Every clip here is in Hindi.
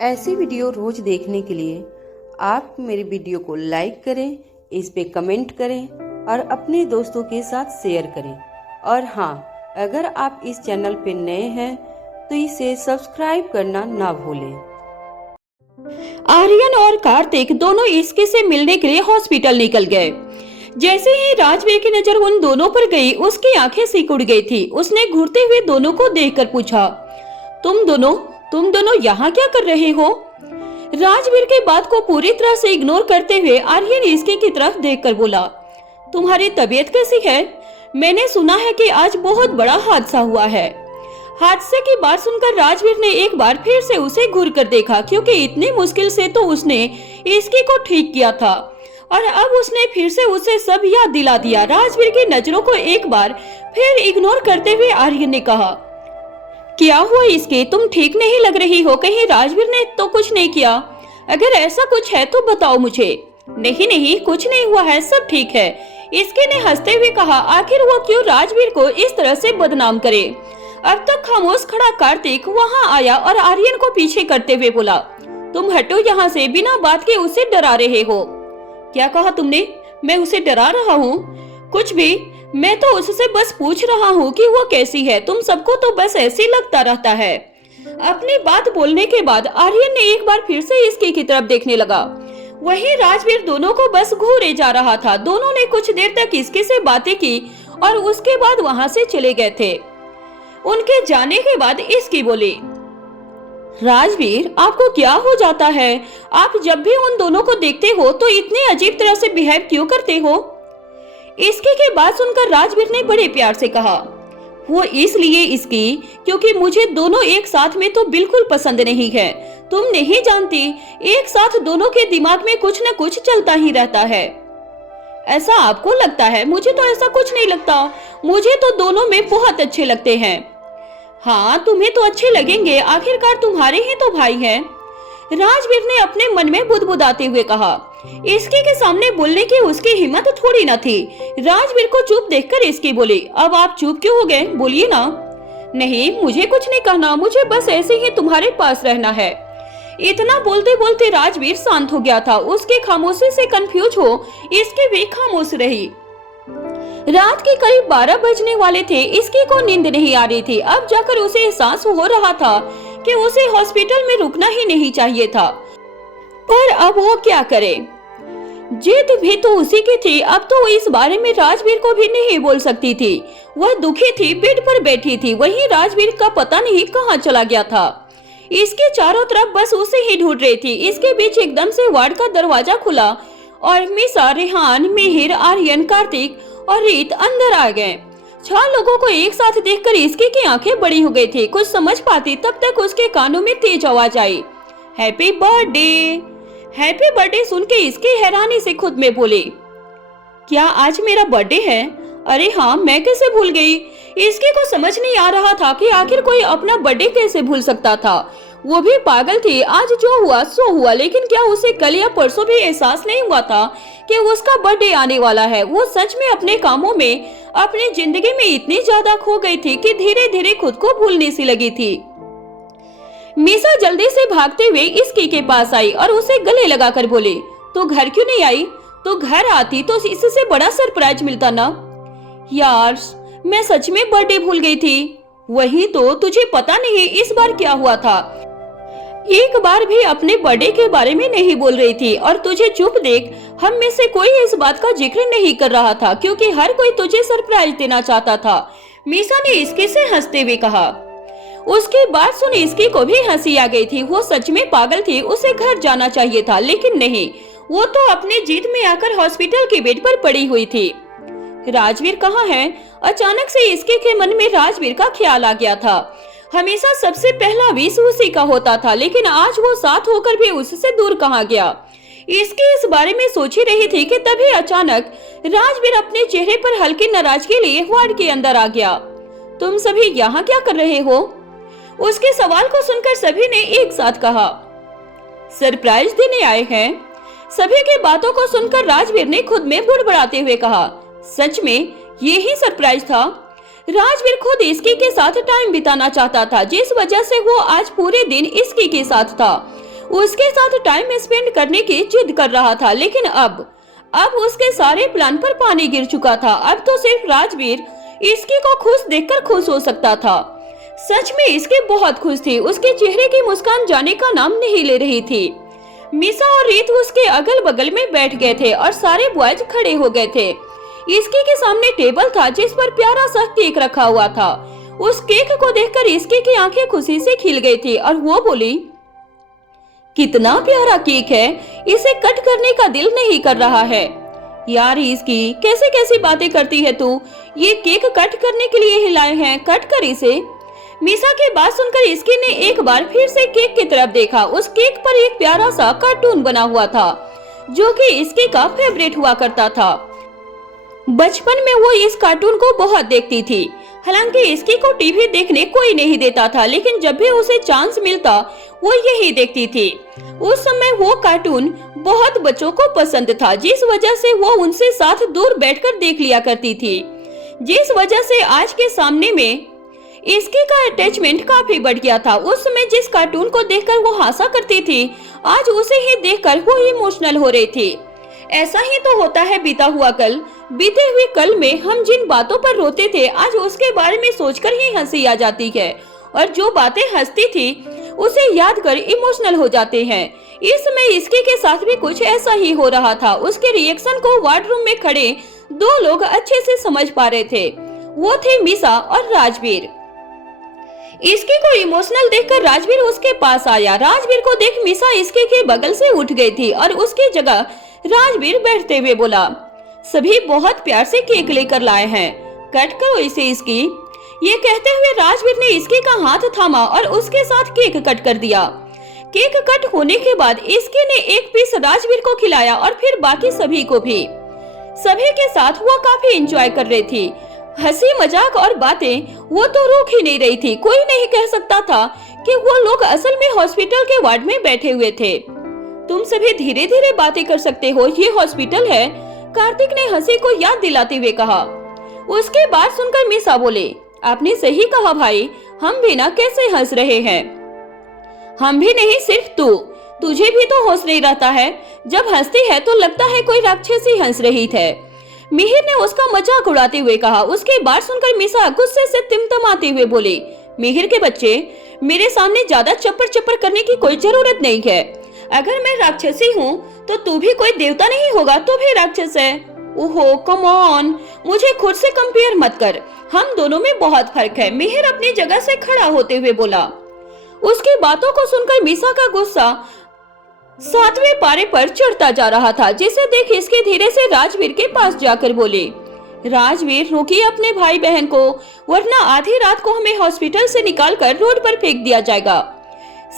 ऐसी वीडियो रोज देखने के लिए आप मेरे वीडियो को लाइक करें, इस पे कमेंट करें और अपने दोस्तों के साथ शेयर करें। और हाँ, अगर आप इस चैनल पे नए हैं तो इसे सब्सक्राइब करना ना भूलें। आर्यन और कार्तिक दोनों इसके से मिलने के लिए हॉस्पिटल निकल गए। जैसे ही राजवीर की नजर उन दोनों पर गई, उसकी आंखें सिकुड़ गई थी। उसने घूरते हुए दोनों को देखकर पूछा, तुम दोनों यहाँ क्या कर रहे हो? राजवीर के बात को पूरी तरह से इग्नोर करते हुए आर्यन इसके की तरफ देखकर बोला, तुम्हारी तबीयत कैसी है? मैंने सुना है कि आज बहुत बड़ा हादसा हुआ है। हादसे की बात सुनकर राजवीर ने एक बार फिर से उसे घूर कर देखा, क्योंकि इतनी मुश्किल से तो उसने इसकी को ठीक किया था और अब उसने फिर से उसे सब याद दिला दिया। राजवीर की नजरों को एक बार फिर इग्नोर करते हुए आर्यन ने कहा, क्या हुआ इसके? तुम ठीक नहीं लग रही हो। कहीं राजवीर ने तो कुछ नहीं किया? अगर ऐसा कुछ है तो बताओ मुझे। नहीं, कुछ नहीं हुआ है, सब ठीक है, इसके ने हंसते हुए कहा। आखिर वो क्यों राजवीर को इस तरह से बदनाम करे? अब तक खामोश खड़ा कार्तिक वहां आया और आर्यन को पीछे करते हुए बोला, तुम हटो यहाँ से, बिना बात के उसे डरा रहे हो। क्या कहा तुमने? मैं उसे डरा रहा हूँ? कुछ भी, मैं तो उससे बस पूछ रहा हूँ कि वो कैसी है। तुम सबको तो बस ऐसे ही लगता रहता है। अपनी बात बोलने के बाद आर्यन ने एक बार फिर से इसकी की तरफ देखने लगा। वहीं राजवीर दोनों को बस घूरे जा रहा था। दोनों ने कुछ देर तक इसके से बातें की और उसके बाद वहां से चले गए थे। उनके जाने के बाद इसकी बोली, राजवीर आपको क्या हो जाता है? आप जब भी उन दोनों को देखते हो तो इतने अजीब तरह से बिहेव क्यों करते हो? इसके के बात सुनकर राजवीर ने बड़े प्यार से कहा, वो इसलिए इसकी क्योंकि मुझे दोनों एक साथ में तो बिल्कुल पसंद नहीं है। तुम नहीं जानती, एक साथ दोनों के दिमाग में कुछ न कुछ चलता ही रहता है। ऐसा आपको लगता है, मुझे तो ऐसा कुछ नहीं लगता। मुझे तो दोनों में बहुत अच्छे लगते हैं। हाँ, तुम्हें तो अच्छे लगेंगे, आखिरकार तुम्हारे ही तो भाई हैं। राजवीर ने अपने मन में बुदबुदाते हुए कहा। इसके के सामने बोलने की उसकी हिम्मत थोड़ी न थी। राजवीर को चुप देखकर इसकी बोली, अब आप चुप क्यों हो गए? बोलिए ना। नहीं, मुझे कुछ नहीं कहना, मुझे बस ऐसे ही तुम्हारे पास रहना है। इतना बोलते बोलते राजवीर शांत हो गया था। उसके खामोशी से कंफ्यूज हो इसकी भी खामोश रही। रात के करीब 12 बजने वाले थे। इसकी को नींद नहीं आ रही थी। अब जाकर उसे एहसास हो रहा था कि उसे हॉस्पिटल में रुकना ही नहीं चाहिए था, पर अब वो क्या करे? जिद भी तो उसी की थी। अब तो वो इस बारे में राजवीर को भी नहीं बोल सकती थी। वह दुखी थी, बेड पर बैठी थी। वहीं राजवीर का पता नहीं कहाँ चला गया था। इसके चारों तरफ बस उसे ही ढूंढ रही थी। इसके बीच एकदम से वार्ड का दरवाजा खुला और मिसा, रेहान, मिहिर, आर्यन, कार्तिक और रीत अंदर आ गए। 6 लोगों को एक साथ देखकर इसकी की आंखें बड़ी हो गई थी। कुछ समझ पाती तब तक उसके कानों में तेज आवाज आई, हैप्पी बर्थडे। हैप्पी बर्थडे सुन के इसकी हैरानी से खुद में बोली, क्या आज मेरा बर्थडे है? अरे हाँ, मैं कैसे भूल गई? इसके को समझ नहीं आ रहा था कि आखिर कोई अपना बर्थडे कैसे भूल सकता था। वो भी पागल थी। आज जो हुआ सो हुआ, लेकिन क्या उसे कल या परसों भी एहसास नहीं हुआ था कि उसका बर्थडे आने वाला है? वो सच में अपने कामों में, अपनी जिंदगी में इतनी ज्यादा खो गई थी कि धीरे धीरे खुद को भूलने सी लगी थी। मीसा जल्दी से भागते हुए इसकी के पास आई और उसे गले लगाकर बोली, तो घर क्यों नहीं आई? तो घर आती तो इससे बड़ा सरप्राइज मिलता ना। यार, मैं सच में बर्थडे भूल गई थी। वही तो, तुझे पता नहीं इस बार क्या हुआ था? एक बार भी अपने बर्थडे के बारे में नहीं बोल रही थी और तुझे चुप देख हम में से कोई इस बात का जिक्र नहीं कर रहा था, क्योंकि हर कोई तुझे सरप्राइज देना चाहता था। मीसा ने इसके से हंसते हुए कहा। उसकी बात सुन इसकी को भी हंसी आ गई थी। वो सच में पागल थी। उसे घर जाना चाहिए था, लेकिन नहीं, वो तो अपने जिद में आकर हॉस्पिटल के बेड पर पड़ी हुई थी। राजवीर कहाँ है? अचानक से इसके के मन में राजवीर का ख्याल आ गया था। हमेशा सबसे पहला विश उसी का होता था, लेकिन आज वो साथ होकर भी उससे दूर कहाँ गया? इसकी इस बारे में सोच ही रही थी कि तभी अचानक राजवीर अपने चेहरे पर हल्की नाराजगी लिए वार्ड के अंदर आ गया। तुम सभी यहाँ क्या कर रहे हो? उसके सवाल को सुनकर सभी ने एक साथ कहा, सरप्राइज देने आए हैं। सभी की बातों को सुनकर राजवीर ने खुद में बुड़बुड़ाते हुए कहा, सच में ये ही सरप्राइज था? राजवीर खुद इसकी के साथ टाइम बिताना चाहता था, जिस वजह से वो आज पूरे दिन इसकी के साथ था। उसके साथ टाइम स्पेंड करने की जिद कर रहा था। लेकिन अब उसके सारे प्लान पर पानी गिर चुका था। अब तो सिर्फ राजवीर इसकी को खुश देखकर खुश हो सकता था। सच में इसकी बहुत खुश थी। उसके चेहरे की मुस्कान जाने का नाम नहीं ले रही थी। मीसा और रीत उसके अगल बगल में बैठ गए थे और सारे बॉयज खड़े हो गए थे। इसकी के सामने टेबल था जिस पर प्यारा सा केक रखा हुआ था। उस केक को देखकर इसकी की आंखें खुशी से खिल गई थी और वो बोली, कितना प्यारा केक है, इसे कट करने का दिल नहीं कर रहा है। यार इसकी कैसे कैसी बातें करती है तू, ये केक कट करने के लिए हिलाए हैं, कट कर इसे। मीसा की बात सुनकर इसकी ने एक बार फिर से केक की तरफ देखा। उस केक पर एक प्यारा सा कार्टून बना हुआ था जो कि इसकी का फेवरेट हुआ करता था। बचपन में वो इस कार्टून को बहुत देखती थी। हालांकि इसकी को टीवी देखने कोई नहीं देता था, लेकिन जब भी उसे चांस मिलता वो यही देखती थी। उस समय वो कार्टून बहुत बच्चों को पसंद था, जिस वजह से वो उनसे साथ दूर बैठकर देख लिया करती थी। जिस वजह से आज के सामने में इसकी का अटैचमेंट काफी बढ़ गया था। उस समय जिस कार्टून को देखकर वो हंसा करती थी, आज उसे ही देखकर वो इमोशनल हो रही थी। ऐसा ही तो होता है बीता हुआ कल। बीते हुए कल में हम जिन बातों पर रोते थे, आज उसके बारे में सोचकर ही हंसी आ जाती है, और जो बातें हंसती थी उसे याद कर इमोशनल हो जाते हैं। इस समय इसकी के साथ भी कुछ ऐसा ही हो रहा था। उसके रिएक्शन को वार्डरूम में खड़े दो लोग अच्छे से समझ पा रहे थे, वो थे मीसा और राजवीर। इसकी को इमोशनल देखकर राजवीर उसके पास आया। राजवीर को देख मीसा इसके के बगल से उठ गई थी और उसकी जगह राजवीर बैठते हुए बोला, सभी बहुत प्यार से केक लेकर लाए हैं, कट करो इसे इसकी। ये कहते हुए राजवीर ने इसकी का हाथ थामा और उसके साथ केक कट कर दिया। केक कट होने के बाद इसकी ने एक पीस राजवीर को खिलाया और फिर बाकी सभी को भी। सभी के साथ वो काफी एंजॉय कर रही थी। हंसी मजाक और बातें वो तो रोक ही नहीं रही थी। कोई नहीं कह सकता था कि वो लोग असल में हॉस्पिटल के वार्ड में बैठे हुए थे। तुम सभी धीरे धीरे बातें कर सकते हो, ये हॉस्पिटल है, कार्तिक ने हंसी को याद दिलाते हुए कहा। उसके बाद सुनकर मीसा बोले, आपने सही कहा भाई, हम भी ना कैसे हंस रहे हैं। हम भी नहीं, सिर्फ तुझे भी तो होश नहीं रहता है। जब हंसती है तो लगता है कोई राक्षसी हंस रही है। मिहिर ने उसका मजाक उड़ाते हुए कहा। उसके बाद सुनकर मीसा गुस्से से तिमतमाते हुए बोले, मिहिर के बच्चे, मेरे सामने ज्यादा चप्पर चप्पर करने की कोई जरूरत नहीं है। अगर मैं राक्षसी हूँ तो तू भी कोई देवता नहीं होगा, तो भी राक्षस है। ओहो कम ऑन, मुझे खुद से कंपेयर मत कर, हम दोनों में बहुत फर्क है। मिहिर अपनी जगह से खड़ा होते हुए बोला। उसकी बातों को सुनकर मीसा का गुस्सा 7वें पारे पर चढ़ता जा रहा था, जिसे देख इसके धीरे से राजवीर के पास जाकर बोले, राजवीर रोकिए अपने भाई बहन को, वरना आधी रात को हमें हॉस्पिटल से निकालकर रोड पर फेंक दिया जाएगा।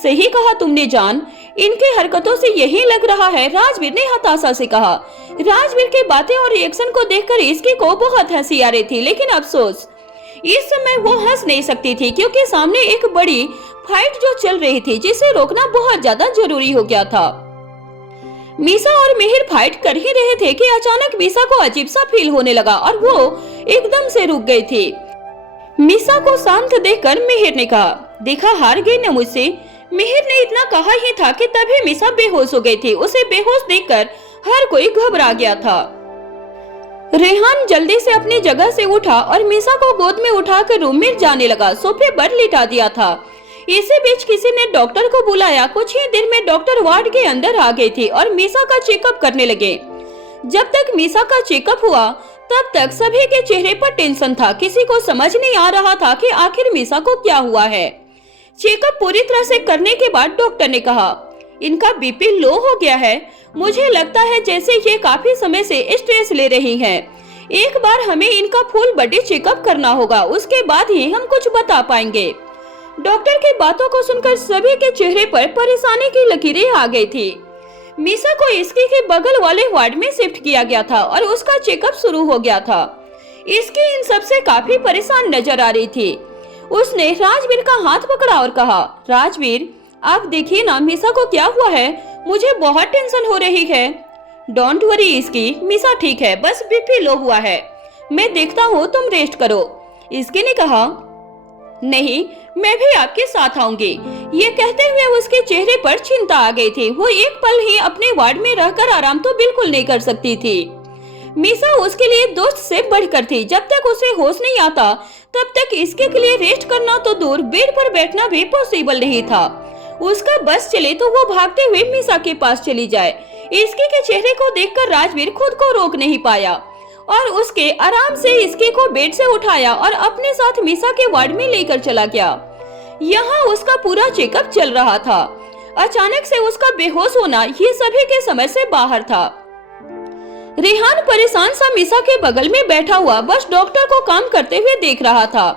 सही कहा तुमने जान, इनके हरकतों से यही लग रहा है, राजवीर ने हताशा से कहा। राजवीर की बातें और रिएक्शन को देखकर इसकी को बहुत हंसी आ रही थी, लेकिन अफसोस इस समय वो हंस नहीं सकती थी, क्योंकि सामने एक बड़ी फाइट जो चल रही थी, जिसे रोकना बहुत ज्यादा जरूरी हो गया था। मीसा और मिहिर फाइट कर ही रहे थे कि अचानक मीसा को अजीब सा फील होने लगा और वो एकदम से रुक गई थी। मीसा को शांत देखकर मिहिर ने कहा, देखा हार गई न मुझसे। मिहिर ने इतना कहा ही था कि तभी मीसा बेहोश हो गई थी। उसे बेहोश देखकर हर कोई घबरा गया था। रेहान जल्दी से अपनी जगह से उठा और मीसा को गोद में उठाकर रूम में जाने लगा। सोफे पर लिटा दिया था। इसी बीच किसी ने डॉक्टर को बुलाया। कुछ ही देर में डॉक्टर वार्ड के अंदर आ गई थी और मीसा का चेकअप करने लगे। जब तक मीसा का चेकअप हुआ तब तक सभी के चेहरे पर टेंशन था। किसी को समझ नहीं आ रहा था कि आखिर मीसा को क्या हुआ है। चेकअप पूरी तरह से करने के बाद डॉक्टर ने कहा, इनका बीपी लो हो गया है। मुझे लगता है जैसे ये काफी समय से स्ट्रेस ले रही हैं। एक बार हमें इनका फुल बॉडी चेकअप करना होगा, उसके बाद ही हम कुछ बता पाएंगे। डॉक्टर की बातों को सुनकर सभी के चेहरे पर परेशानी की लकीरें आ गई थी। मीसा को इसकी के बगल वाले वार्ड में शिफ्ट किया गया था और उसका चेकअप शुरू हो गया था। इसकी इन सबसे काफी परेशान नजर आ रही थी। उसने राजवीर का हाथ पकड़ा और कहा, राजवीर आप देखिए ना मीसा को क्या हुआ है, मुझे बहुत टेंशन हो रही है। डोंट वरी इसकी, मीसा ठीक है, बस बीपी लो हुआ है, मैं देखता हूँ, तुम रेस्ट करो। इसकी ने कहा। नहीं, मैं भी आपके साथ आऊंगी। ये कहते हुए उसके चेहरे पर चिंता आ गई थी। वो एक पल ही अपने वार्ड में रहकर आराम तो बिल्कुल नहीं कर सकती थी। मीसा उसके लिए दोस्त से बढ़कर थी। जब तक उसे होश नहीं आता तब तक इसके लिए रेस्ट करना तो दूर, बेड पर बैठना भी पॉसिबल नहीं था। उसका बस चले तो वो भागते हुए मीसा के पास चली जाए। इसके के चेहरे को देखकर राजवीर खुद को रोक नहीं पाया और उसके आराम से इसके को बेड से उठाया और अपने साथ मीसा के वार्ड में लेकर चला गया। यहाँ उसका पूरा चेकअप चल रहा था। अचानक से उसका बेहोश होना ये सभी के समझ से बाहर था। रेहान परेशान सा मीसा के बगल में बैठा हुआ बस डॉक्टर को काम करते हुए देख रहा था।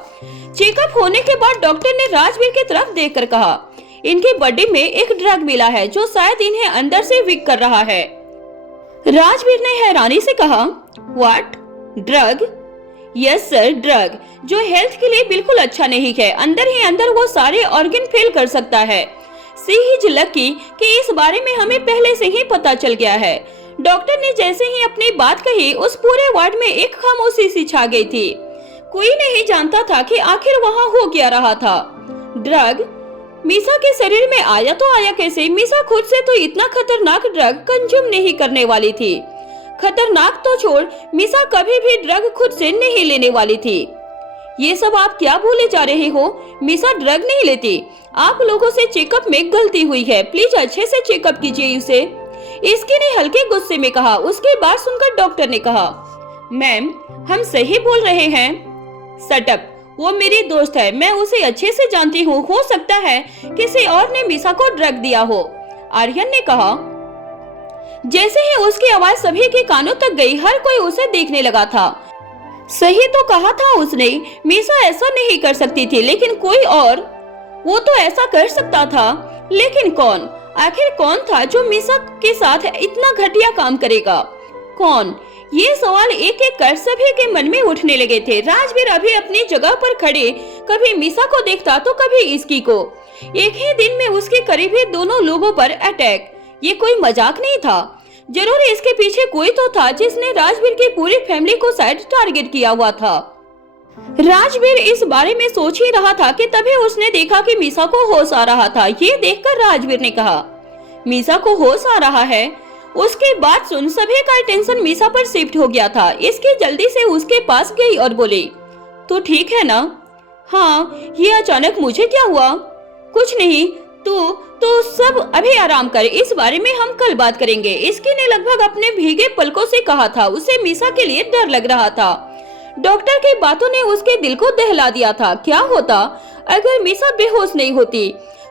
चेकअप होने के बाद डॉक्टर ने राजवीर की तरफ देखकर कहा, इनके बॉडी में एक ड्रग मिला है जो शायद इन्हें अंदर से वीक कर रहा है। राजवीर ने हैरानी से कहा, what? Drug? Yes sir, drug जो हेल्थ के लिए बिल्कुल अच्छा नहीं है। अंदर ही अंदर वो सारे ऑर्गन फेल कर सकता है। सी ही लकी कि इस बारे में हमें पहले से ही पता चल गया है। डॉक्टर ने जैसे ही अपनी बात कही उस पूरे वार्ड में एक खामोशी सी छा गई थी। कोई नहीं जानता था कि आखिर वहाँ हो क्या रहा था। ड्रग मीसा के शरीर में आया तो आया कैसे? मीसा खुद से तो इतना खतरनाक ड्रग कंज्यूम नहीं करने वाली थी। खतरनाक तो छोड़, मीसा कभी भी ड्रग खुद से नहीं लेने वाली थी। ये सब आप क्या बोले जा रहे हो? मीसा ड्रग नहीं लेती। आप लोगों से चेकअप में गलती हुई है। प्लीज अच्छे से चेकअप कीजिए उसे। इसके ने हल्के गुस्से में कहा। उसकी बात सुनकर डॉक्टर ने कहा, मैम हम सही बोल रहे हैं। सटअप, वो मेरी दोस्त है, मैं उसे अच्छे से जानती हूँ। हो सकता है किसी और ने मीसा को ड्रग दिया हो, आर्यन ने कहा। जैसे ही उसकी आवाज सभी के कानों तक गई, हर कोई उसे देखने लगा था। सही तो कहा था उसने, मीसा ऐसा नहीं कर सकती थी, लेकिन कोई और वो तो ऐसा कर सकता था। लेकिन कौन? आखिर कौन था जो मीसा के साथ इतना घटिया काम करेगा? कौन? ये सवाल एक एक कर सभी के मन में उठने लगे थे। राजवीर अभी अपनी जगह पर खड़े कभी मीसा को देखता तो कभी इसकी को। एक ही दिन में उसके करीबी दोनों लोगों पर अटैक। ये कोई मजाक नहीं था। जरूर इसके पीछे कोई तो था जिसने राजवीर की पूरी फैमिली को शायद टारगेट किया हुआ था। राजवीर इस बारे में सोच ही रहा था कि तभी उसने देखा कि मीसा को होश आ रहा था। ये देखकर राजवीर ने कहा, मीसा को होश आ रहा है? उसकी बात सुन सभी का टेंशन मीसा पर शिफ्ट हो गया था। इसकी जल्दी से उसके पास गई और बोली, तो ठीक है ना? हाँ, ये अचानक मुझे क्या हुआ? कुछ नहीं, तो सब अभी आराम कर, इस बारे में हम कल बात करेंगे। इसकी ने लगभग अपने भीगे पलकों से कहा था। उसे मीसा के लिए डर लग रहा था। डॉक्टर की बातों ने उसके दिल को दहला दिया था। क्या होता अगर मीसा बेहोश नहीं होती?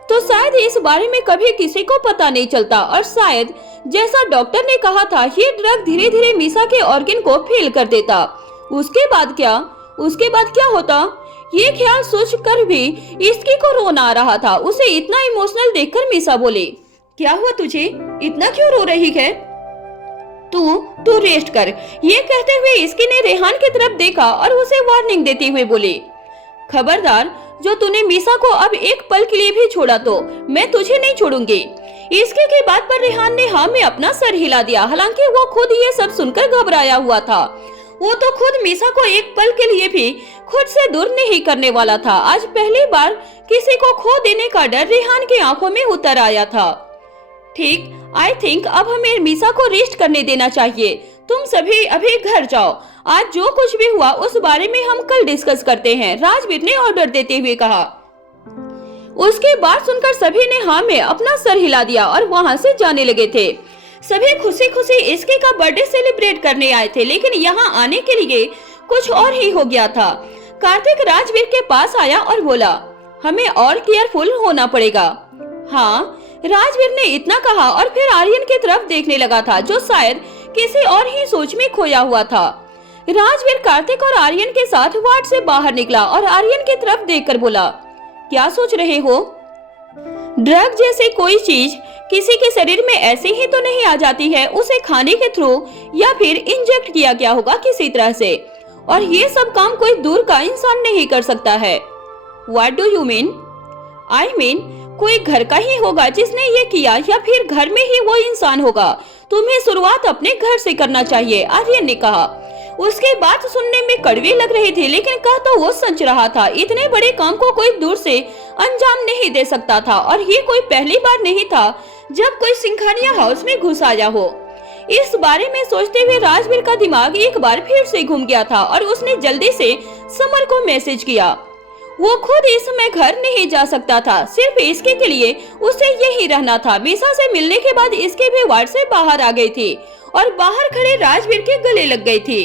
तो शायद इस बारे में कभी किसी को पता नहीं चलता और शायद जैसा डॉक्टर ने कहा था, ये ड्रग धीरे धीरे मीसा के ऑर्गन को फेल कर देता। उसके बाद क्या होता? ये ख्याल सोच कर भी इसकी को रोना आ रहा था। उसे इतना इमोशनल देखकर मीसा बोली, क्या हुआ तुझे? इतना क्यों रो रही है? तू रेस्ट कर। ये कहते हुए इसकी ने रेहान की तरफ देखा और उसे वार्निंग देते हुए बोली, खबरदार, जो तूने मीसा को अब एक पल के लिए भी छोड़ा तो मैं तुझे नहीं छोड़ूंगी। इसके की बात पर रेहान ने हाँ में अपना सर हिला दिया। हालांकि वो खुद ये सब सुनकर घबराया हुआ था। वो तो खुद मीसा को एक पल के लिए भी खुद से दूर नहीं करने वाला था। आज पहली बार किसी को खो देने का डर रेहान की आंखों में उतर आया था। ठीक, आई थिंक अब हमें मीसा को रेस्ट करने देना चाहिए। तुम सभी अभी घर जाओ। आज जो कुछ भी हुआ उस बारे में हम कल डिस्कस करते हैं, राजवीर ने ऑर्डर देते हुए कहा। उसकी बात सुनकर सभी ने हाँ में अपना सर हिला दिया और वहाँ से जाने लगे थे। सभी खुशी खुशी इसके का बर्थडे सेलिब्रेट करने आए थे, लेकिन यहाँ आने के लिए कुछ और ही हो गया था। कार्तिक राजवीर के पास आया और बोला, हमें और केयरफुल होना पड़ेगा। हाँ, राजवीर ने इतना कहा और फिर आर्यन की तरफ देखने लगा था, जो शायद किसी और ही सोच में खोया हुआ था। राजवीर कार्तिक और आर्यन के साथ वार्ड से बाहर निकला और आर्यन की तरफ देखकर बोला, क्या सोच रहे हो? ड्रग जैसे कोई चीज किसी के शरीर में ऐसे ही तो नहीं आ जाती है। उसे खाने के थ्रू या फिर इंजेक्ट किया गया होगा किसी तरह से, और ये सब काम कोई दूर का इंसान नहीं कर सकता है। What do you mean? I mean, कोई घर का ही होगा जिसने ये किया, या फिर घर में ही वो इंसान होगा। तुम्हें शुरुआत अपने घर से करना चाहिए, आर्यन ने कहा। उसकी बात सुनने में कड़वी लग रही थी, लेकिन कह तो वो सच रहा था। इतने बड़े काम को कोई दूर से अंजाम नहीं दे सकता था, और ये कोई पहली बार नहीं था जब कोई सिंघानिया हाउस में घुस आया हो। इस बारे में सोचते हुए राजवीर का दिमाग एक बार फिर से घूम गया था और उसने जल्दी से समर को मैसेज किया। वो खुद इस समय घर नहीं जा सकता था, सिर्फ इसके के लिए उसे यही रहना था। मीसा से मिलने के बाद इसके भी वार्ड से बाहर आ गई थी और बाहर खड़े राजवीर के गले लग गई थी।